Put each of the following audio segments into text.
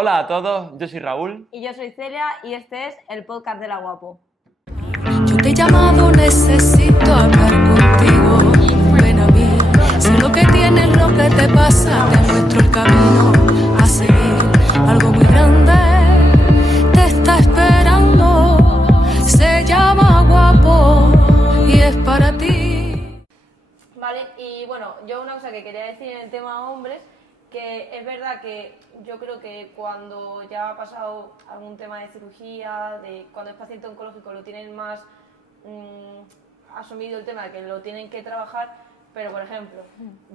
Hola a todos, yo soy Raúl. Y yo soy Celia y este es el podcast de La Guapo. Yo te he llamado, necesito hablar contigo. Ven a mí, sé lo que tienes, lo que te pasa. Te muestro el camino a seguir. Algo muy grande te está esperando. Se llama Guapo y es para ti. Vale, y bueno, yo una cosa que quería decir en el tema hombres, que es verdad que yo creo que cuando ya ha pasado algún tema de cirugía, de cuando es paciente oncológico lo tienen más asumido el tema de que lo tienen que trabajar, pero por ejemplo,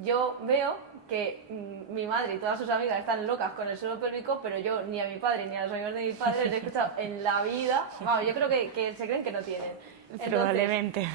yo veo que mi madre y todas sus amigas están locas con el suelo pélvico, pero yo ni a mi padre ni a los amigos de mi padre les he escuchado en la vida. Vamos, yo creo que se creen que no tienen. Entonces, probablemente.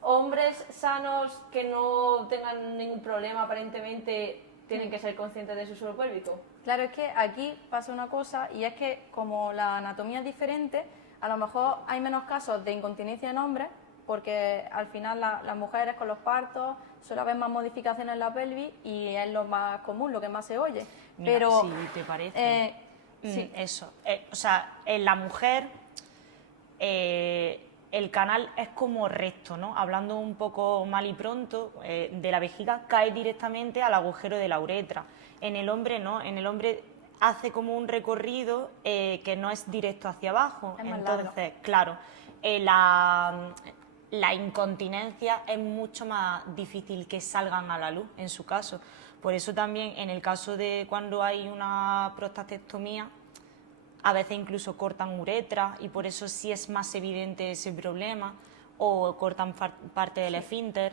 Hombres sanos que no tengan ningún problema aparentemente tienen que ser conscientes de su suelo pélvico. Claro, es que aquí pasa una cosa y es que como la anatomía es diferente, a lo mejor hay menos casos de incontinencia en hombres porque al final las mujeres con los partos suele haber más modificaciones en la pelvis y es lo más común, lo que más se oye. Mira, pero si te parece, sí. eso, o sea, en la mujer el canal es como recto, ¿no? Hablando un poco mal y pronto, de la vejiga cae directamente al agujero de la uretra. En el hombre no, en el hombre hace como un recorrido que no es directo hacia abajo. Es más Entonces, largo. claro, la incontinencia es mucho más difícil que salgan a la luz, en su caso. Por eso también, en el caso de cuando hay una prostatectomía, a veces incluso cortan uretra y por eso sí es más evidente ese problema, o cortan parte del esfínter.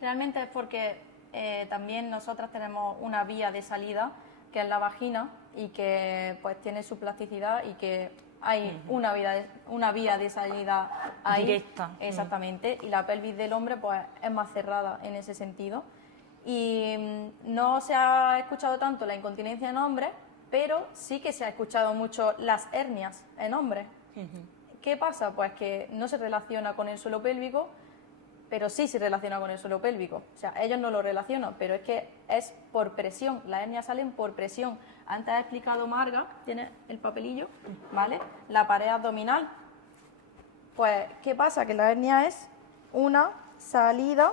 Realmente es porque también nosotras tenemos una vía de salida que es la vagina y que pues tiene su plasticidad y que hay una vía de salida ahí, directa. Exactamente, y la pelvis del hombre pues es más cerrada en ese sentido. Y no se ha escuchado tanto la incontinencia en hombres, pero sí que se ha escuchado mucho las hernias en hombres. ¿Qué pasa? Pues que no se relaciona con el suelo pélvico, pero sí se relaciona con el suelo pélvico. O sea, ellos no lo relacionan, pero es que es por presión. Las hernias salen por presión. Antes ha explicado Marga, tiene el papelillo, ¿vale? La pared abdominal. Pues, ¿qué pasa? Que la hernia es una salida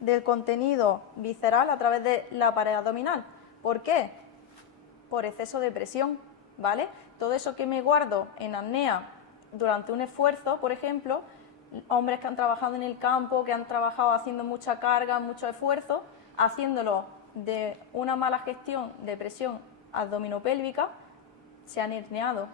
del contenido visceral a través de la pared abdominal. ¿Por qué? Por exceso de presión, ¿vale? Todo eso que me guardo en apnea durante un esfuerzo, por ejemplo, hombres que han trabajado en el campo, que han trabajado haciendo mucha carga, mucho esfuerzo, haciéndolo de una mala gestión de presión abdominopélvica, se han herniado,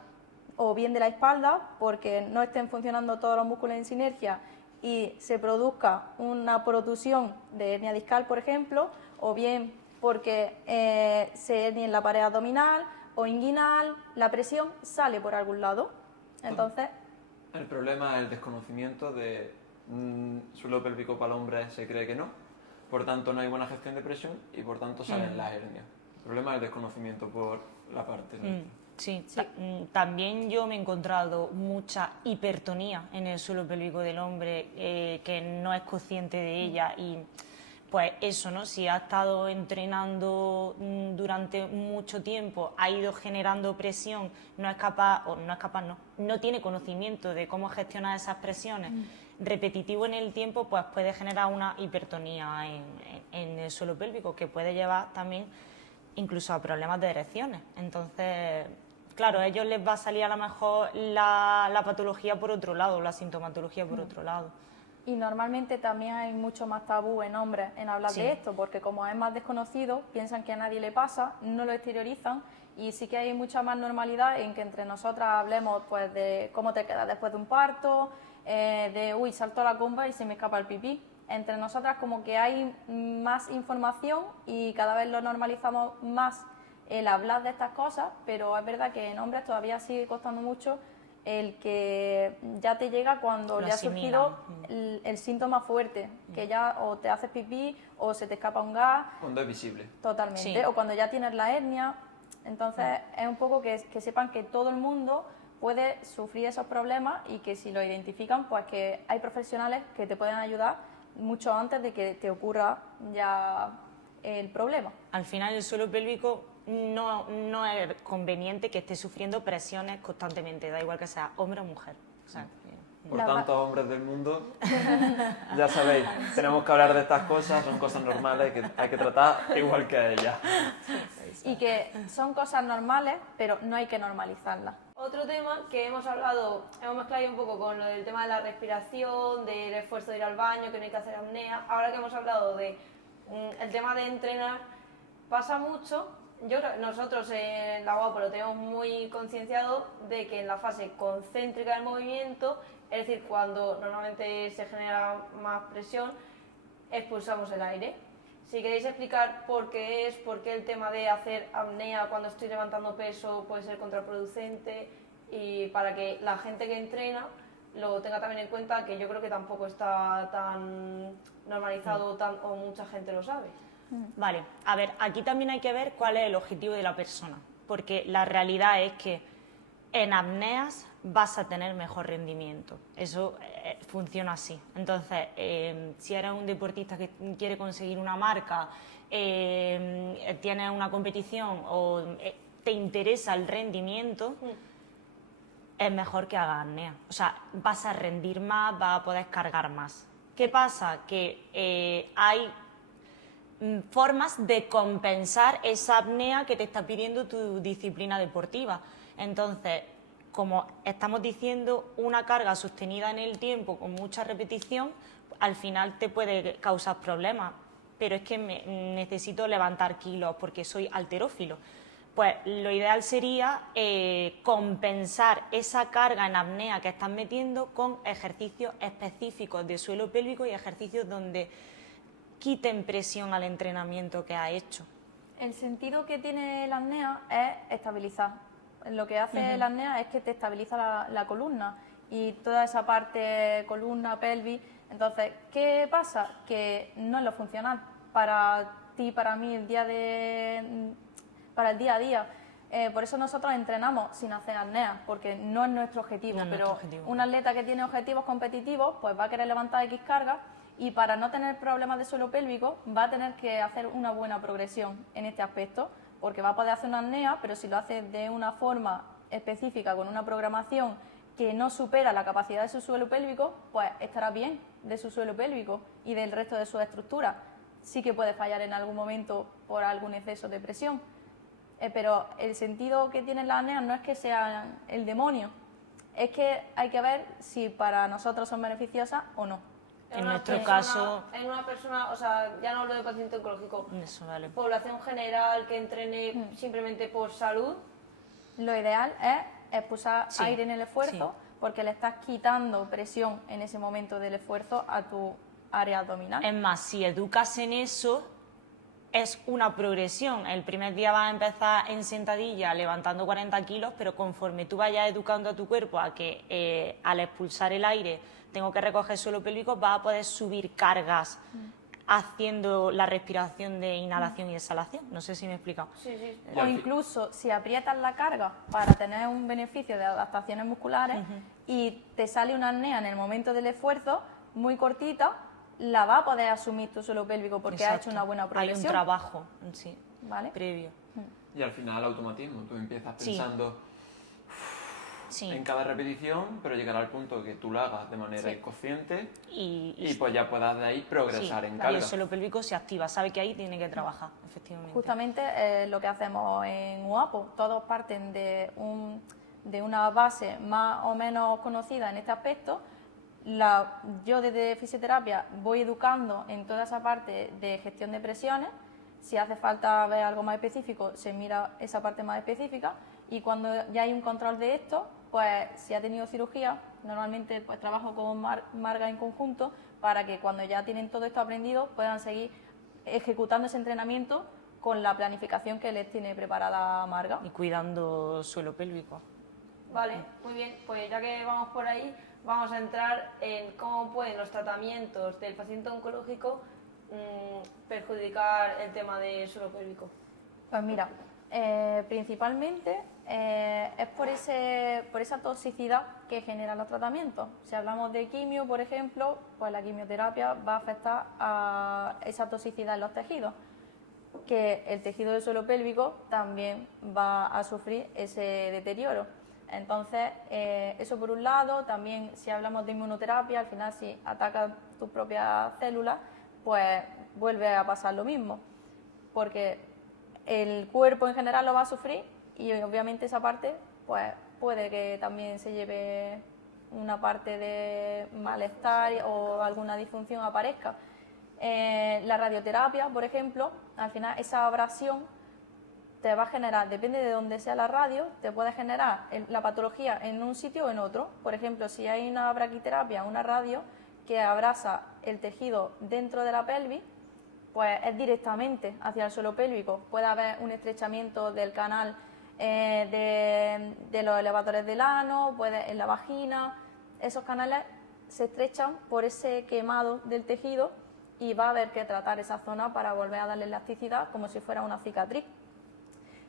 o bien de la espalda, porque no estén funcionando todos los músculos en sinergia y se produzca una protusión de hernia discal, por ejemplo, o bien porque se hernie en la pared abdominal o inguinal, la presión sale por algún lado. Entonces, El problema es el desconocimiento de suelo pélvico para el hombre se cree que no, por tanto no hay buena gestión de presión y por tanto salen las hernias. El problema es el desconocimiento por la parte. Sí, también yo me he encontrado mucha hipertonía en el suelo pélvico del hombre que no es consciente de ella y pues eso, ¿no? Si ha estado entrenando durante mucho tiempo, ha ido generando presión, no tiene conocimiento de cómo gestionar esas presiones, repetitivo en el tiempo, pues puede generar una hipertonía en el suelo pélvico que puede llevar también incluso a problemas de erecciones. Entonces, claro, a ellos les va a salir a lo mejor la patología por otro lado, la sintomatología por otro lado. y normalmente también hay mucho más tabú en hombres en hablar Sí. de esto, porque como es más desconocido, piensan que a nadie le pasa, no lo exteriorizan, y sí que hay mucha más normalidad en que entre nosotras hablemos pues de cómo te quedas después de un parto, de uy, salto a la comba y se me escapa el pipí. Entre nosotras como que hay más información y cada vez lo normalizamos más el hablar de estas cosas, pero es verdad que en hombres todavía sigue costando mucho el que ya te llega cuando Lo le ha asimilan. surgido el síntoma fuerte, que ya o te haces pipí o se te escapa un gas, Cuando es visible. totalmente, Sí. o cuando ya tienes la hernia. Entonces es un poco que sepan que todo el mundo puede sufrir esos problemas y que si lo identifican, pues que hay profesionales que te pueden ayudar mucho antes de que te ocurra ya el problema. Al final el suelo pélvico no es conveniente que esté sufriendo presiones constantemente, da igual que sea hombre o mujer. O sea, Por La tantos hombres del mundo, ya sabéis, tenemos que hablar de estas cosas, son cosas normales que hay que tratar igual que a ellas. Y que son cosas normales, pero no hay que normalizarlas. Otro tema que hemos hablado, hemos mezclado un poco con lo del tema de la respiración, del esfuerzo de ir al baño, que no hay que hacer apnea. Ahora que hemos hablado de el tema de entrenar, pasa mucho. Yo creo que nosotros en la UAPO lo tenemos muy concienciado de que en la fase concéntrica del movimiento, es decir, cuando normalmente se genera más presión, expulsamos el aire. Si queréis explicar por qué el tema de hacer apnea cuando estoy levantando peso puede ser contraproducente, y para que la gente que entrena lo tenga también en cuenta, que yo creo que tampoco está tan normalizado o mucha gente lo sabe. Vale, a ver, aquí también hay que ver cuál es el objetivo de la persona, porque la realidad es que en apneas vas a tener mejor rendimiento, eso funciona así. Entonces, si eres un deportista que quiere conseguir una marca, tienes una competición o te interesa el rendimiento, es mejor que hagas apnea. O sea, vas a rendir más, vas a poder cargar más. ¿Qué pasa? Que hay formas de compensar esa apnea que te está pidiendo tu disciplina deportiva. Entonces, como estamos diciendo, una carga sostenida en el tiempo con mucha repetición, al final te puede causar problemas. Pero es que necesito levantar kilos porque soy halterófilo. Pues lo ideal sería compensar esa carga en apnea que estás metiendo con ejercicios específicos de suelo pélvico y ejercicios donde quiten presión al entrenamiento que has hecho. El sentido que tiene la apnea es estabilizar. Lo que hace la apnea es que te estabiliza la columna y toda esa parte columna, pelvis. Entonces, ¿qué pasa? Que no es lo funcional para ti, para mí, para el día a día. Por eso nosotros entrenamos sin hacer apnea, porque no es nuestro objetivo. No es pero nuestro objetivo. un atleta que tiene objetivos competitivos, pues va a querer levantar X cargas, y para no tener problemas de suelo pélvico va a tener que hacer una buena progresión en este aspecto, porque va a poder hacer una apnea, pero si lo hace de una forma específica, con una programación que no supera la capacidad de su suelo pélvico, pues estará bien de su suelo pélvico y del resto de sus estructuras. Sí que puede fallar en algún momento por algún exceso de presión, pero el sentido que tienen las apneas no es que sean el demonio, es que hay que ver si para nosotros son beneficiosas o no. En nuestro caso... En una persona, o sea, ya no hablo de paciente oncológico, Eso, vale. población general que entrene simplemente por salud. Lo ideal es expulsar Sí, aire en el esfuerzo, sí. porque le estás quitando presión en ese momento del esfuerzo a tu área abdominal. Es más, si educas en eso, es una progresión. El primer día vas a empezar en sentadilla levantando 40 kilos, pero conforme tú vayas educando a tu cuerpo a que al expulsar el aire tengo que recoger suelo pélvico, vas a poder subir cargas haciendo la respiración de inhalación y exhalación. No sé si me he explicado. Sí, sí. O incluso si aprietas la carga para tener un beneficio de adaptaciones musculares y te sale una apnea en el momento del esfuerzo muy cortita, la va a poder asumir tu suelo pélvico porque ha Exacto. hecho una buena progresión. Hay un trabajo sí, ¿Vale? previo. Y al final automatismo, tú empiezas Sí. pensando Sí. en cada repetición, pero llegará al punto que tú lo hagas de manera inconsciente Y pues ya puedas de ahí progresar sí, en y carga. el suelo pélvico se activa, sabe que ahí tiene que trabajar, efectivamente. Justamente lo que hacemos en UAPO, todos parten de una base más o menos conocida en este aspecto. Yo desde fisioterapia voy educando en toda esa parte de gestión de presiones. Si hace falta ver algo más específico, se mira esa parte más específica, y cuando ya hay un control de esto, pues si ha tenido cirugía, normalmente pues trabajo con Marga en conjunto para que cuando ya tienen todo esto aprendido puedan seguir ejecutando ese entrenamiento con la planificación que les tiene preparada Marga. Y cuidando suelo pélvico. Vale, muy bien. Pues ya que vamos por ahí, vamos a entrar en cómo pueden los tratamientos del paciente oncológico perjudicar el tema del suelo pélvico. Pues mira, principalmente es por esa toxicidad que generan los tratamientos. Si hablamos de quimio, por ejemplo, pues la quimioterapia va a afectar a esa toxicidad en los tejidos. que el tejido del suelo pélvico también va a sufrir ese deterioro. Entonces, eso por un lado. También si hablamos de inmunoterapia, al final si atacas tus propias células, pues vuelve a pasar lo mismo, porque el cuerpo en general lo va a sufrir y obviamente esa parte pues puede que también se lleve una parte de malestar o alguna disfunción aparezca. La radioterapia, por ejemplo, al final esa abrasión te va a generar, depende de dónde sea la radio, te puede generar la patología en un sitio o en otro. Por ejemplo, si hay una braquiterapia, una radio que abrasa el tejido dentro de la pelvis, pues es directamente hacia el suelo pélvico. Puede haber un estrechamiento del canal de los elevadores del ano, en la vagina. Esos canales se estrechan por ese quemado del tejido y va a haber que tratar esa zona para volver a darle elasticidad como si fuera una cicatriz.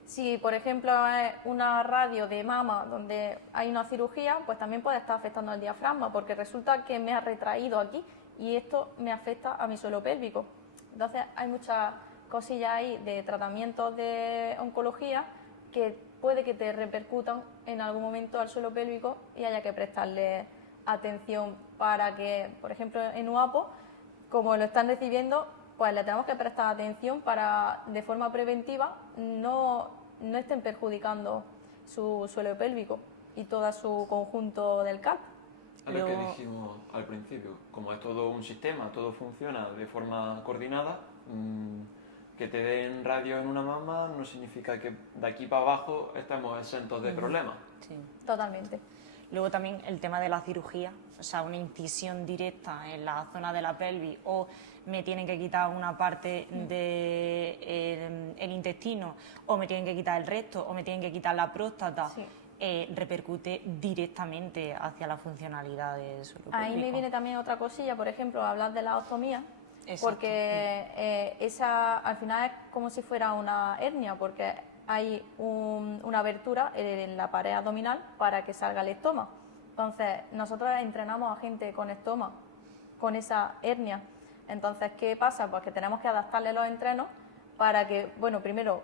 Si, por ejemplo, es una radio de mama donde hay una cirugía, pues también puede estar afectando al diafragma, porque resulta que me ha retraído aquí y esto me afecta a mi suelo pélvico. Entonces, hay muchas cosillas ahí de tratamientos de oncología que puede que te repercutan en algún momento al suelo pélvico y haya que prestarle atención para que, por ejemplo, en UAPO, como lo están recibiendo, pues le tenemos que prestar atención para, de forma preventiva, no estén perjudicando su suelo pélvico y todo su conjunto del CAP. Es lo que dijimos al principio, como es todo un sistema, todo funciona de forma coordinada, que te den radio en una mama no significa que de aquí para abajo estemos exentos de problemas. Sí. Totalmente. Luego también el tema de la cirugía, o sea, una incisión directa en la zona de la pelvis, o me tienen que quitar una parte del intestino, o me tienen que quitar el recto, o me tienen que quitar la próstata, Sí. Repercute directamente hacia la funcionalidad del suelo Ahí pélvico. me viene también otra cosilla, por ejemplo, hablar de la ostomía, Exacto. porque esa al final es como si fuera una hernia, porque hay una abertura en la pared abdominal para que salga el estoma. Entonces, nosotros entrenamos a gente con estoma, con esa hernia. Entonces, ¿qué pasa? Pues que tenemos que adaptarle los entrenos para que, bueno, primero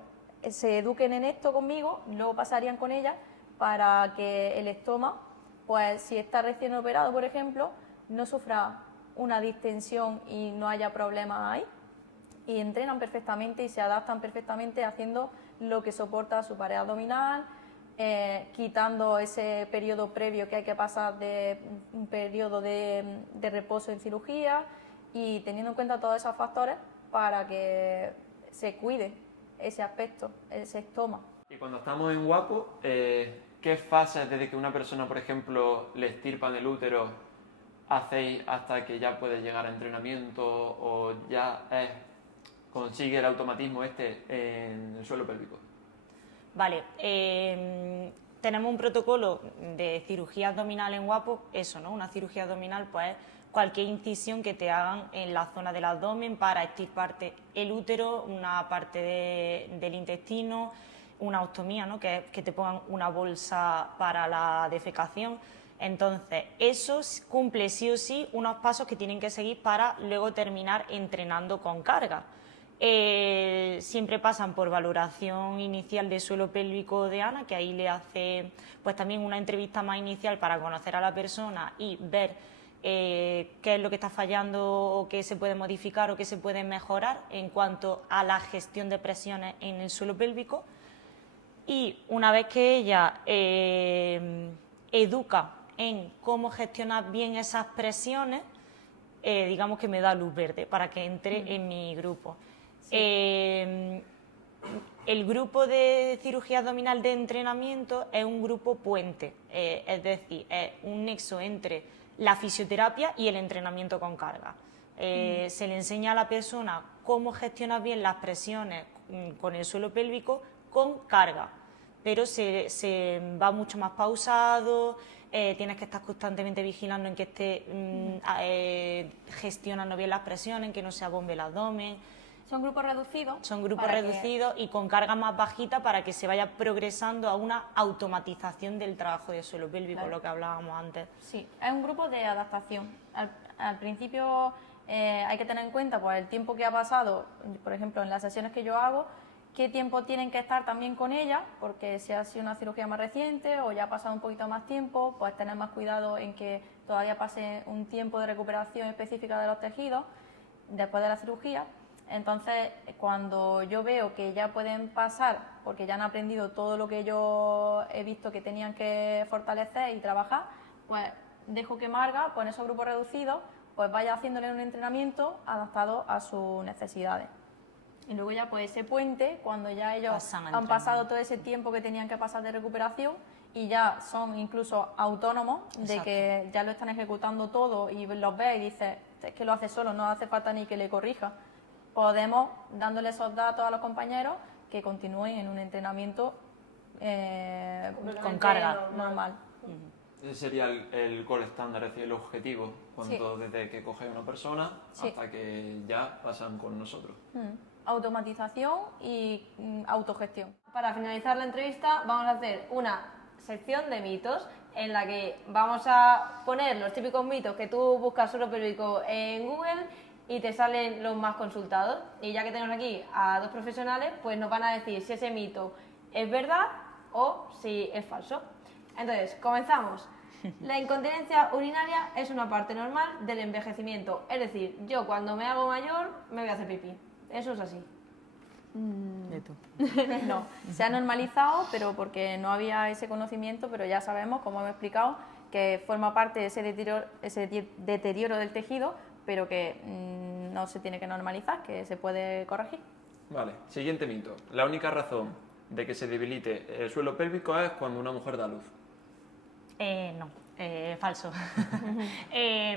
se eduquen en esto conmigo, luego pasarían con ella para que el estoma, pues si está recién operado, por ejemplo, no sufra una distensión y no haya problemas ahí. Y entrenan perfectamente y se adaptan perfectamente haciendo lo que soporta su pared abdominal, quitando ese periodo previo que hay que pasar de un periodo de reposo en cirugía y teniendo en cuenta todos esos factores para que se cuide ese aspecto, ese estoma. Y cuando estamos en guapo, ¿qué fases desde que una persona, por ejemplo, le extirpan el útero, hacéis hasta que ya puede llegar a entrenamiento o ya consigue el automatismo en el suelo pélvico? Vale, tenemos un protocolo de cirugía abdominal en guapo, eso, ¿no? Una cirugía abdominal, pues cualquier incisión que te hagan en la zona del abdomen para extirparte el útero, una parte del intestino, una ostomía, ¿no? Que es que te pongan una bolsa para la defecación. Entonces, eso cumple sí o sí unos pasos que tienen que seguir para luego terminar entrenando con carga. Siempre pasan por valoración inicial de suelo pélvico de Ana, que ahí le hace pues también una entrevista más inicial para conocer a la persona y ver qué es lo que está fallando o qué se puede modificar o qué se puede mejorar en cuanto a la gestión de presiones en el suelo pélvico. Y una vez que ella educa en cómo gestionar bien esas presiones, digamos que me da luz verde para que entre en mi grupo. Sí. El grupo de cirugía abdominal de entrenamiento es un grupo puente, es decir, es un nexo entre la fisioterapia y el entrenamiento con carga. Se le enseña a la persona cómo gestionar bien las presiones con el suelo pélvico con carga, pero se va mucho más pausado, tienes que estar constantemente vigilando en que esté gestionando bien las presiones, en que no se abombe el abdomen. Son grupos reducidos. Son grupos reducidos y con carga más bajita para que se vaya progresando a una automatización del trabajo de suelo pélvico, claro, lo que hablábamos antes. Sí, es un grupo de adaptación. Al principio hay que tener en cuenta pues, el tiempo que ha pasado, por ejemplo, en las sesiones que yo hago, qué tiempo tienen que estar también con ella, porque si ha sido una cirugía más reciente o ya ha pasado un poquito más tiempo, pues tener más cuidado en que todavía pase un tiempo de recuperación específica de los tejidos después de la cirugía. Entonces, cuando yo veo que ya pueden pasar, porque ya han aprendido todo lo que yo he visto que tenían que fortalecer y trabajar, pues dejo que Marga, pues en esos grupos reducidos, pues vaya haciéndole un entrenamiento adaptado a sus necesidades. Y luego ya pues ese puente, cuando ya ellos han pasado todo ese tiempo que tenían que pasar de recuperación y ya son incluso autónomos, de que ya lo están ejecutando todo y los ves y dices, es que lo hace solo, no hace falta ni que le corrija. Podemos, dándole esos datos a los compañeros, que continúen en un entrenamiento con carga normal. Ese sería el gold estándar, es decir, el objetivo, cuando desde que coge una persona hasta que ya pasan con nosotros. Automatización y autogestión. Para finalizar la entrevista vamos a hacer una sección de mitos en la que vamos a poner los típicos mitos que tú buscas suelo pélvico en Google y te salen los más consultados. Y ya que tenemos aquí a dos profesionales, pues nos van a decir si ese mito es verdad o si es falso. Entonces, comenzamos. La incontinencia urinaria es una parte normal del envejecimiento. Es decir, yo cuando me hago mayor me voy a hacer pipí. Eso es así. No, se ha normalizado, pero porque no había ese conocimiento, pero ya sabemos, como hemos explicado, que forma parte de ese deterioro del tejido, pero que no se tiene que normalizar, que se puede corregir. Vale, siguiente mito. La única razón de que se debilite el suelo pélvico es cuando una mujer da luz. No, falso.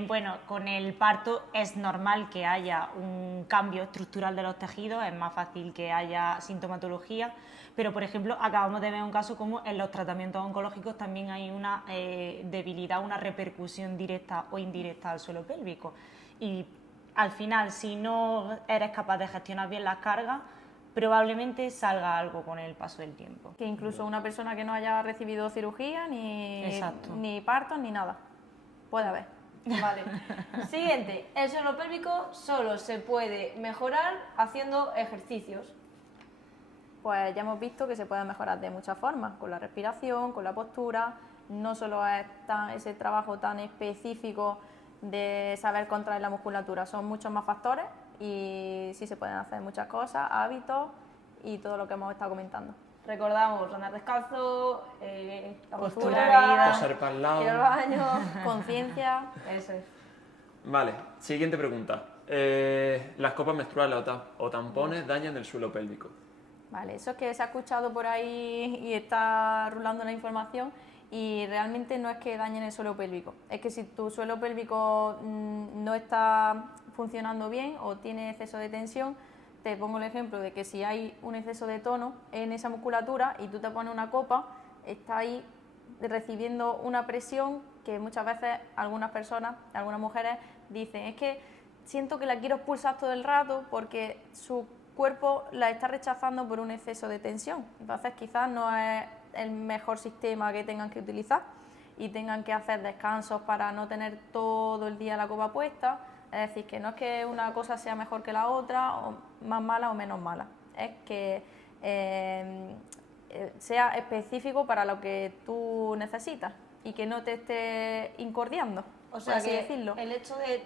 Bueno, con el parto es normal que haya un cambio estructural de los tejidos, es más fácil que haya sintomatología, pero por ejemplo acabamos de ver un caso como en los tratamientos oncológicos también hay una debilidad, una repercusión directa o indirecta al suelo pélvico. Y al final, si no eres capaz de gestionar bien las cargas, probablemente salga algo con el paso del tiempo. Que incluso una persona que no haya recibido cirugía, ni partos, ni nada. Puede haber. Vale. Siguiente. El suelo pélvico solo se puede mejorar haciendo ejercicios. Pues ya hemos visto que se puede mejorar de muchas formas, con la respiración, con la postura. No solo es ese trabajo tan específico de saber contraer la musculatura, son muchos más factores y sí se pueden hacer muchas cosas, hábitos y todo lo que hemos estado comentando. Recordamos, andar descalzo, la postura, coser para el lado. ir al baño, conciencia. Eso es. Vale, siguiente pregunta. ¿Las copas menstruales o tampones dañan el suelo pélvico? Vale, eso es que se ha escuchado por ahí y está rulando la información y realmente no es que dañen el suelo pélvico. Es que si tu suelo pélvico no está funcionando bien o tiene exceso de tensión, te pongo el ejemplo de que si hay un exceso de tono en esa musculatura y tú te pones una copa, está ahí recibiendo una presión que muchas veces algunas personas, algunas mujeres dicen, es que siento que la quiero expulsar todo el rato porque su cuerpo la está rechazando por un exceso de tensión. Entonces quizás no es el mejor sistema que tengan que utilizar y tengan que hacer descansos para no tener todo el día la copa puesta. Es decir, que no es que una cosa sea mejor que la otra, o más mala o menos mala. Es que sea específico para lo que tú necesitas y que no te esté incordiando, O sea, por así que decirlo. el hecho de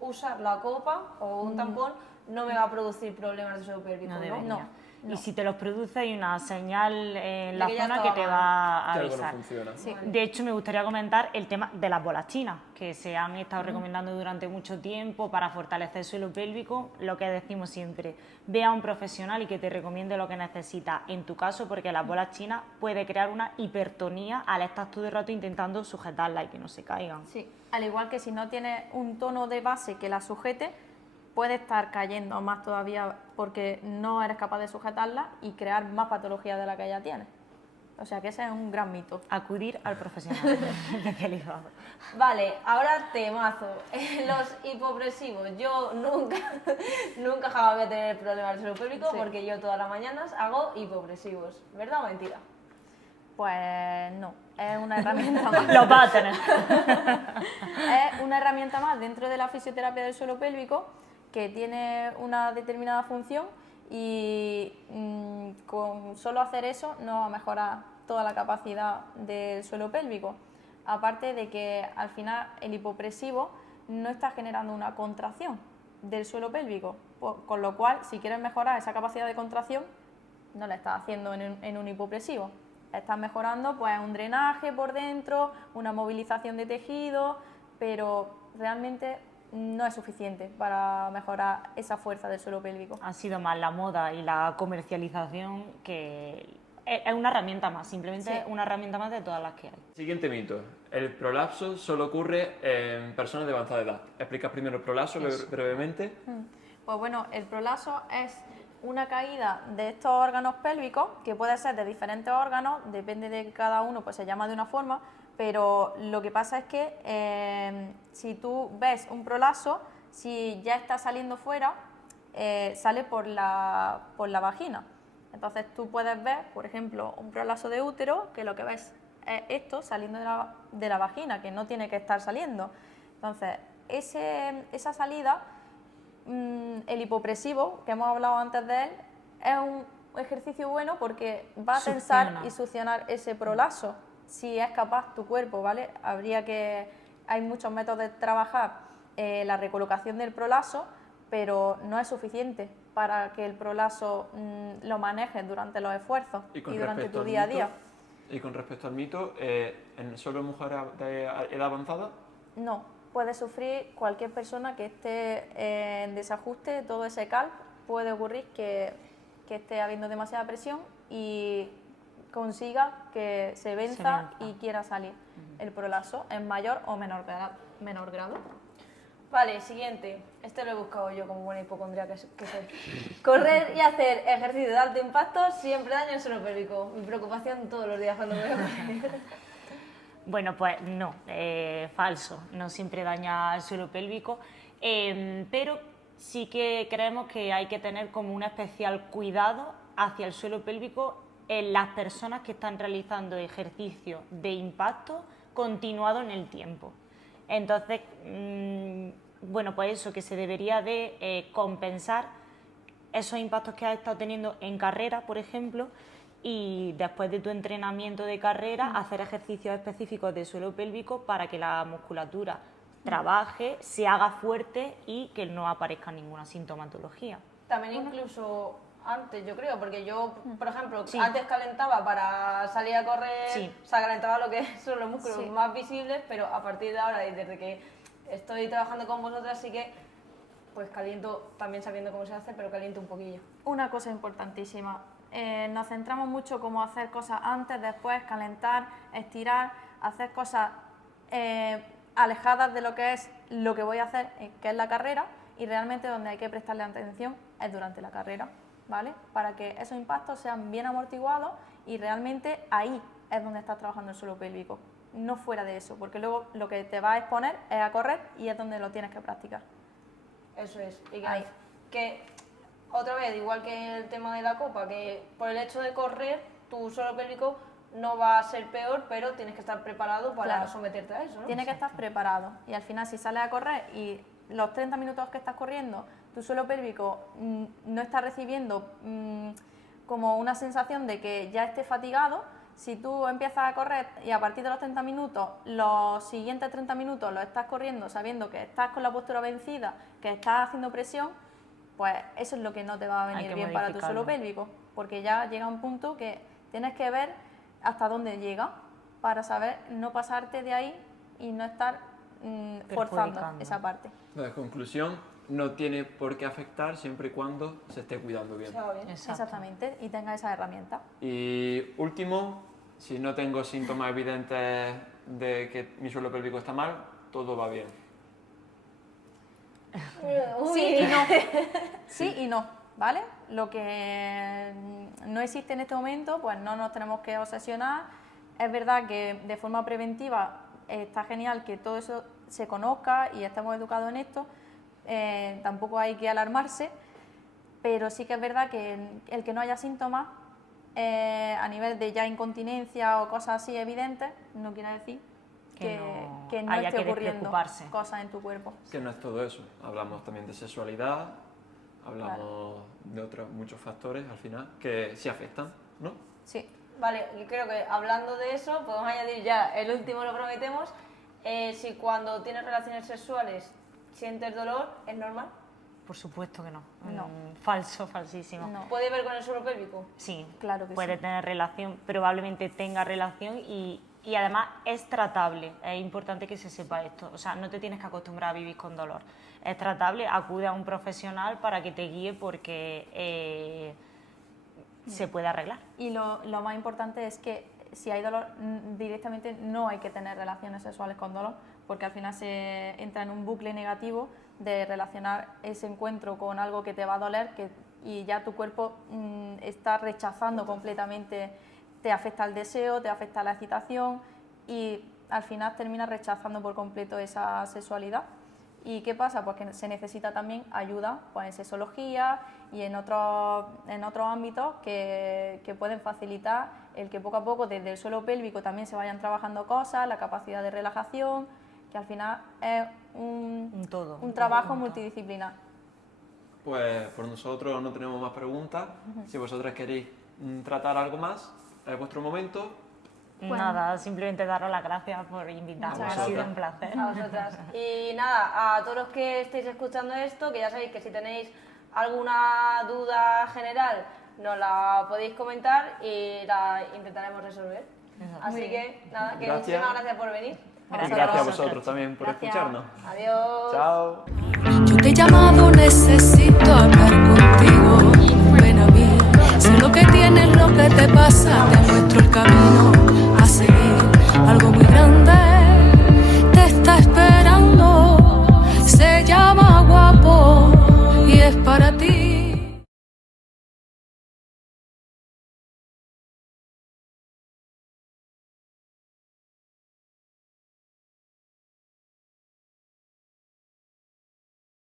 usar la copa o un tampón no me va a producir problemas de suelo pélvico, No ¿no? debería. No. Y si te los produce hay una señal en la que ya zona que estaba te mal. va a Que algo no avisar. funciona. Sí. De hecho, me gustaría comentar el tema de las bolas chinas, que se han estado recomendando durante mucho tiempo para fortalecer el suelo pélvico. Lo que decimos siempre, ve a un profesional y que te recomiende lo que necesitas en tu caso, porque las bolas chinas puede crear una hipertonía al estar todo el rato intentando sujetarla y que no se caigan. Sí, al igual que si no tienes un tono de base que la sujete, puede estar cayendo más todavía porque no eres capaz de sujetarla y crear más patología de la que ya tienes. O sea que ese es un gran mito. Acudir al profesional especializado. Vale, ahora temazo. Los hipopresivos. Yo nunca jamás voy a tener problemas de suelo pélvico Sí. porque yo todas las mañanas hago hipopresivos. ¿Verdad o mentira? Pues no, es una herramienta más. Los va a tener. Es una herramienta más dentro de la fisioterapia del suelo pélvico que tiene una determinada función y con solo hacer eso no va a mejorar toda la capacidad del suelo pélvico. Aparte de que al final el hipopresivo no está generando una contracción del suelo pélvico, con lo cual si quieres mejorar esa capacidad de contracción no la estás haciendo en un hipopresivo. Estás mejorando pues un drenaje por dentro, una movilización de tejido, pero realmente no es suficiente para mejorar esa fuerza del suelo pélvico. Ha sido más la moda y la comercialización que es una herramienta más, simplemente Sí. una herramienta más de todas las que hay. Siguiente mito. El prolapso solo ocurre en personas de avanzada edad. ¿Explicas primero el prolapso brevemente? Pues bueno, el prolapso es una caída de estos órganos pélvicos, que puede ser de diferentes órganos, depende de cada uno, pues se llama de una forma, pero lo que pasa es que si tú ves un prolapso, si ya está saliendo fuera, sale por la vagina. Entonces tú puedes ver, por ejemplo, un prolapso de útero, que lo que ves es esto saliendo de la vagina, que no tiene que estar saliendo. Entonces, esa salida, el hipopresivo, que hemos hablado antes de él, es un ejercicio bueno porque va a tensar Succiona. y succionar ese prolapso, si es capaz tu cuerpo, ¿vale? Hay muchos métodos de trabajar la recolocación del prolapso, pero no es suficiente para que el prolapso lo manejes durante los esfuerzos y durante tu día a día. Y con respecto al mito, ¿solo mujeres de edad avanzada? No, puede sufrir cualquier persona que esté en desajuste, todo ese calp, puede ocurrir que esté habiendo demasiada presión y consiga que se venza y quiera salir el prolapso en mayor o menor grado. Vale, siguiente. Este lo he buscado yo como buena hipocondría que soy. Correr y hacer ejercicio de alto impacto siempre daña el suelo pélvico. Mi preocupación todos los días cuando me veo correr. Bueno, pues no, falso, no siempre daña el suelo pélvico, pero sí que creemos que hay que tener como un especial cuidado hacia el suelo pélvico en las personas que están realizando ejercicio de impacto continuado en el tiempo. Entonces, bueno, pues eso, que se debería de compensar esos impactos que has estado teniendo en carrera, por ejemplo, y después de tu entrenamiento de carrera hacer ejercicios específicos de suelo pélvico para que la musculatura trabaje, se haga fuerte y que no aparezca ninguna sintomatología. También incluso antes, yo creo, porque yo, por ejemplo, Sí. antes calentaba para salir a correr, Sí. o sea, calentaba lo que son los músculos Sí. más visibles, pero a partir de ahora y desde que estoy trabajando con vosotras sí que pues caliento, también sabiendo cómo se hace, pero caliento un poquillo. Una cosa importantísima, nos centramos mucho como hacer cosas antes, después, calentar, estirar, hacer cosas alejadas de lo que es lo que voy a hacer, que es la carrera, y realmente donde hay que prestarle atención es durante la carrera, ¿vale? Para que esos impactos sean bien amortiguados y realmente ahí es donde estás trabajando el suelo pélvico, no fuera de eso, porque luego lo que te va a exponer es a correr y es donde lo tienes que practicar. Eso es. Y Ahí. que otra vez, igual que el tema de la copa, que por el hecho de correr, tu suelo pélvico no va a ser peor, pero tienes que estar preparado para Claro. someterte a eso, ¿no? Tienes que estar preparado y al final si sales a correr y los 30 minutos que estás corriendo, tu suelo pélvico no está recibiendo como una sensación de que ya esté fatigado, si tú empiezas a correr y a partir de los 30 minutos, los siguientes 30 minutos los estás corriendo sabiendo que estás con la postura vencida, que estás haciendo presión, pues eso es lo que no te va a Hay venir que bien para tu modificarlo. suelo pélvico, porque ya llega un punto que tienes que ver hasta dónde llega para saber no pasarte de ahí y no estar forzando Perjudicando. esa parte. La conclusión, no tiene por qué afectar siempre y cuando se esté cuidando bien. Se va bien. Exacto. Exactamente, y tenga esa herramienta. Y último, si no tengo síntomas evidentes de que mi suelo pélvico está mal, todo va bien. Sí y no. Sí y no, ¿vale? Lo que no existe en este momento, pues no nos tenemos que obsesionar. Es verdad que de forma preventiva está genial que todo eso se conozca y estemos educados en esto. Tampoco hay que alarmarse, pero sí que es verdad que el que no haya síntomas a nivel de ya incontinencia o cosas así evidentes, no quiere decir que no haya esté que ocurriendo despreocuparse. cosas en tu cuerpo. Que no es todo eso. Hablamos también de sexualidad, hablamos de otros muchos factores al final que sí afectan, ¿no? Sí. Vale, yo creo que hablando de eso, podemos añadir ya el último, lo prometemos. Si cuando tienes relaciones sexuales sientes dolor, ¿es normal? Por supuesto que no. No. Falso, falsísimo. No. ¿Puede ver con el suelo pélvico? Sí, Claro que puede sí. tener relación, probablemente tenga relación y además es tratable. Es importante que se sepa esto. O sea, no te tienes que acostumbrar a vivir con dolor. Es tratable, acude a un profesional para que te guíe porque se puede arreglar. Y lo más importante es que si hay dolor, directamente no hay que tener relaciones sexuales con dolor, porque al final se entra en un bucle negativo de relacionar ese encuentro con algo que te va a doler y ya tu cuerpo está rechazando completamente, te afecta el deseo, te afecta la excitación y al final terminas rechazando por completo esa sexualidad. ¿Y qué pasa? Pues que se necesita también ayuda pues, en sexología y en otros ámbitos que pueden facilitar el que poco a poco desde el suelo pélvico también se vayan trabajando cosas, la capacidad de relajación, que al final es un trabajo multidisciplinar. Pues por nosotros no tenemos más preguntas. Si vosotras queréis tratar algo más, es vuestro momento. Nada, simplemente daros las gracias por invitarme, Muchas ha sido gracias. un placer. A vosotras. Y nada, a todos los que estéis escuchando esto, que ya sabéis que si tenéis alguna duda general, nos la podéis comentar y la intentaremos resolver. Así que nada, que Gracias. muchísimas gracias por venir. Y gracias a vosotros también por Gracias. escucharnos. Adiós. Chao. Yo te he llamado, necesito hablar contigo. Ven a mí, sé lo que tienes, lo que te pasa, te muestro el camino